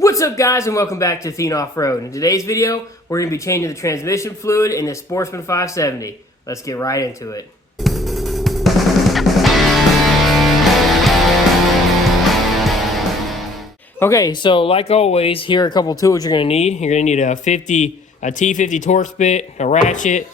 What's up, guys, and welcome back to Thien Off-Road. In today's video, we're going to be changing the transmission fluid in the Sportsman 570. Let's get right into it. Okay, so like always, here are a couple tools you're going to need. You're going to need a T50 Torx bit, a ratchet,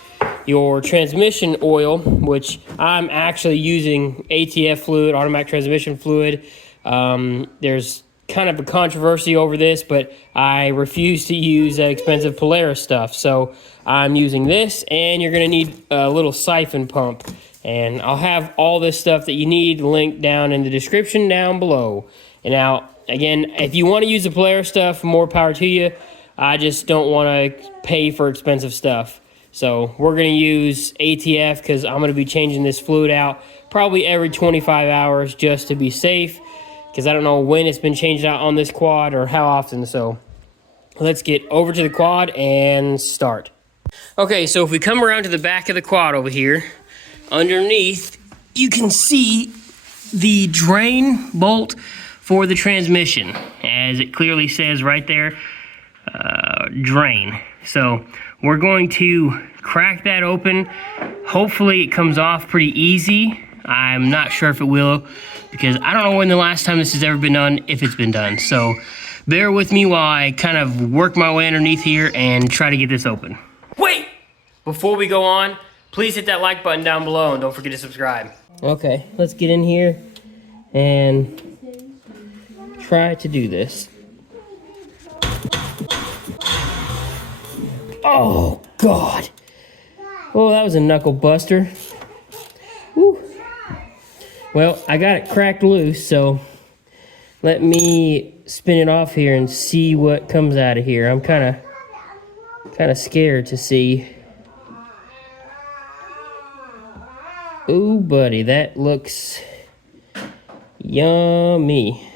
your transmission oil, which I'm actually using ATF fluid, automatic transmission fluid. There's kind of a controversy over this, but I refuse to use expensive Polaris stuff, so I'm using this. And you're going to need a little siphon pump, and I'll have all this stuff that you need linked down in the description down below. And now, again, if you want to use the Polaris stuff, more power to you. I just don't want to pay for expensive stuff. So we're going to use ATF because I'm going to be changing this fluid out probably every 25 hours just to be safe, because I don't know when it's been changed out on this quad or how often. So let's get over to the quad and start. Okay, so if we come around to the back of the quad over here, underneath you can see the drain bolt for the transmission, as it clearly says right there, drain. So we're going to crack that open. Hopefully it comes off pretty easy. I'm not sure if it will, because I don't know when the last time this has ever been done, if it's been done. So bear with me while I kind of work my way underneath here and try to get this open. Wait! Before we go on, please hit that like button down below and don't forget to subscribe. Okay, let's get in here and try to do this. Oh, God. Oh, that was a knuckle buster. Woo. Well, I got it cracked loose, so let me spin it off here and see what comes out of here. I'm kind of scared to see. Ooh, buddy, that looks yummy.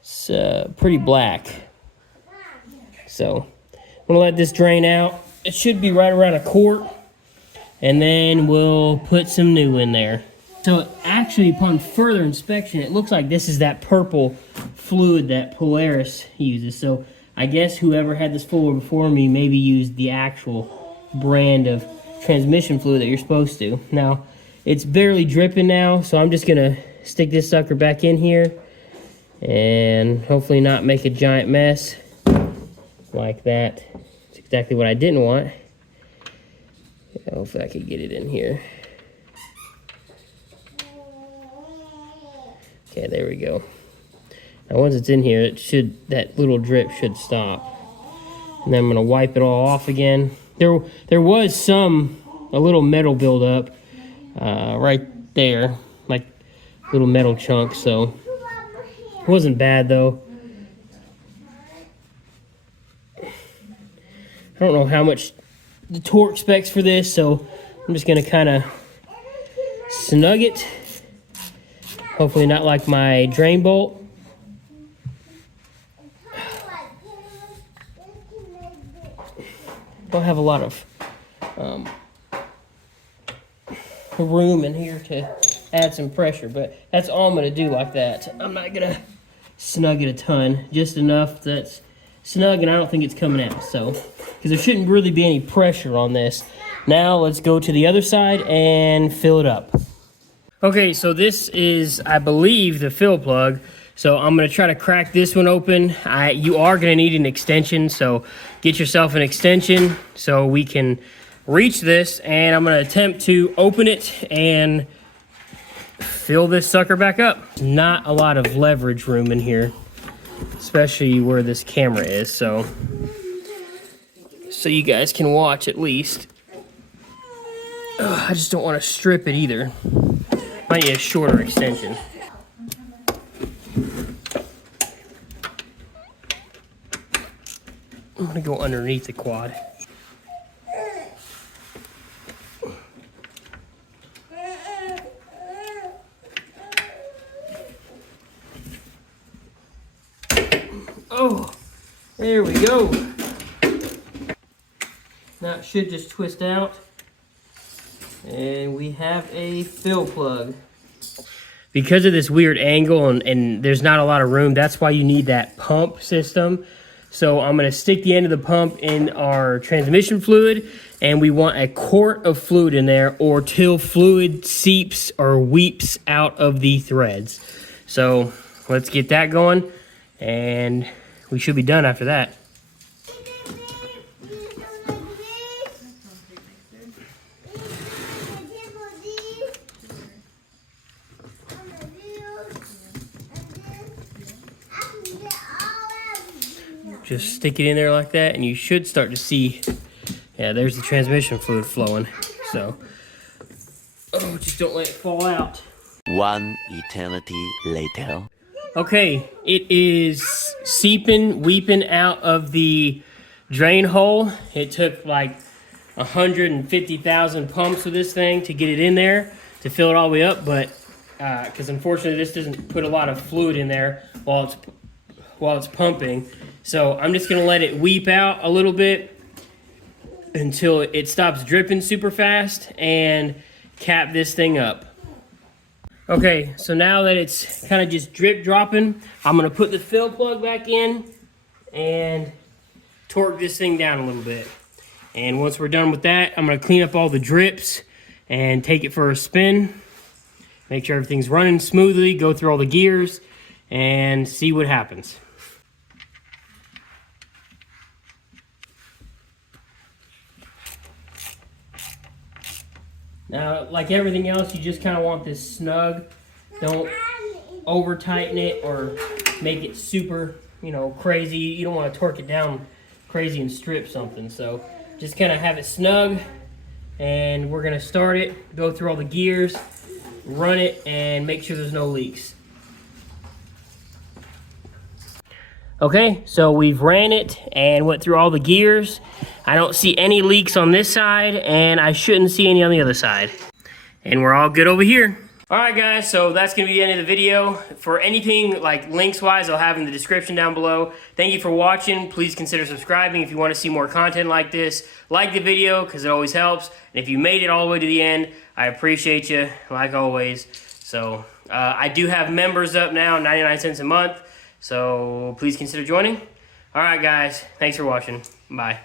It's pretty black. So I'm gonna let this drain out. It should be right around a quart, and then we'll put some new in there. So actually, upon further inspection, it looks like this is that purple fluid that Polaris uses. So I guess whoever had this fluid before me maybe used the actual brand of transmission fluid that you're supposed to. Now, it's barely dripping now, so I'm just gonna stick this sucker back in here and hopefully not make a giant mess like that. It's exactly what I didn't want. Yeah, hopefully I could get it in here. Okay, there we go. Now once it's in here, that little drip should stop. And then I'm gonna wipe it all off again. There was a little metal buildup right there, like little metal chunks, so it wasn't bad though. I don't know how much the torque specs for this, so I'm just gonna kind of snug it. Hopefully not like my drain bolt. Don't have a lot of room in here to add some pressure, but that's all I'm gonna do like that. I'm not gonna snug it a ton, just enough that's snug and I don't think it's coming out. So, because there shouldn't really be any pressure on this. Now let's go to the other side and fill it up. Okay, so this is, I believe, the fill plug. So I'm gonna try to crack this one open. You are gonna need an extension, so get yourself an extension so we can reach this, and I'm gonna attempt to open it and fill this sucker back up. Not a lot of leverage room in here, especially where this camera is, so you guys can watch at least. I just don't want to strip it either. Might need a shorter extension. I'm gonna go underneath the quad. Oh, there we go. Now it should just twist out. And we have a fill plug. because of this weird angle and there's not a lot of room, that's why you need that pump system. So I'm gonna stick the end of the pump in our transmission fluid, and we want a quart of fluid in there or till fluid seeps or weeps out of the threads. So let's get that going, and we should be done after that. Just stick it in there like that, and you should start to see, yeah, there's the transmission fluid flowing. So, oh, just don't let it fall out. One eternity later. Okay, it is seeping, weeping out of the drain hole. It took like 150,000 pumps of this thing to get it in there, to fill it all the way up, but because unfortunately this doesn't put a lot of fluid in there while it's pumping. So I'm just gonna let it weep out a little bit until it stops dripping super fast and cap this thing up. Okay, so now that it's kind of just drip dropping, I'm gonna put the fill plug back in and torque this thing down a little bit. And once we're done with that, I'm gonna clean up all the drips and take it for a spin. Make sure everything's running smoothly, go through all the gears and see what happens. Now, like everything else, you just kind of want this snug. Don't over tighten it or make it super, crazy. You don't want to torque it down crazy and strip something. So just kind of have it snug, and we're gonna start it, go through all the gears, run it, and make sure there's no leaks. Okay, so we've ran it and went through all the gears. I don't see any leaks on this side, and I shouldn't see any on the other side. And we're all good over here. All right, guys, so that's gonna be the end of the video. For anything like links-wise, I'll have in the description down below. Thank you for watching. Please consider subscribing if you want to see more content like this. Like the video, because it always helps. And if you made it all the way to the end, I appreciate you, like always. So I do have members up now, 99 cents a month. So please consider joining. All right, guys, thanks for watching. Bye.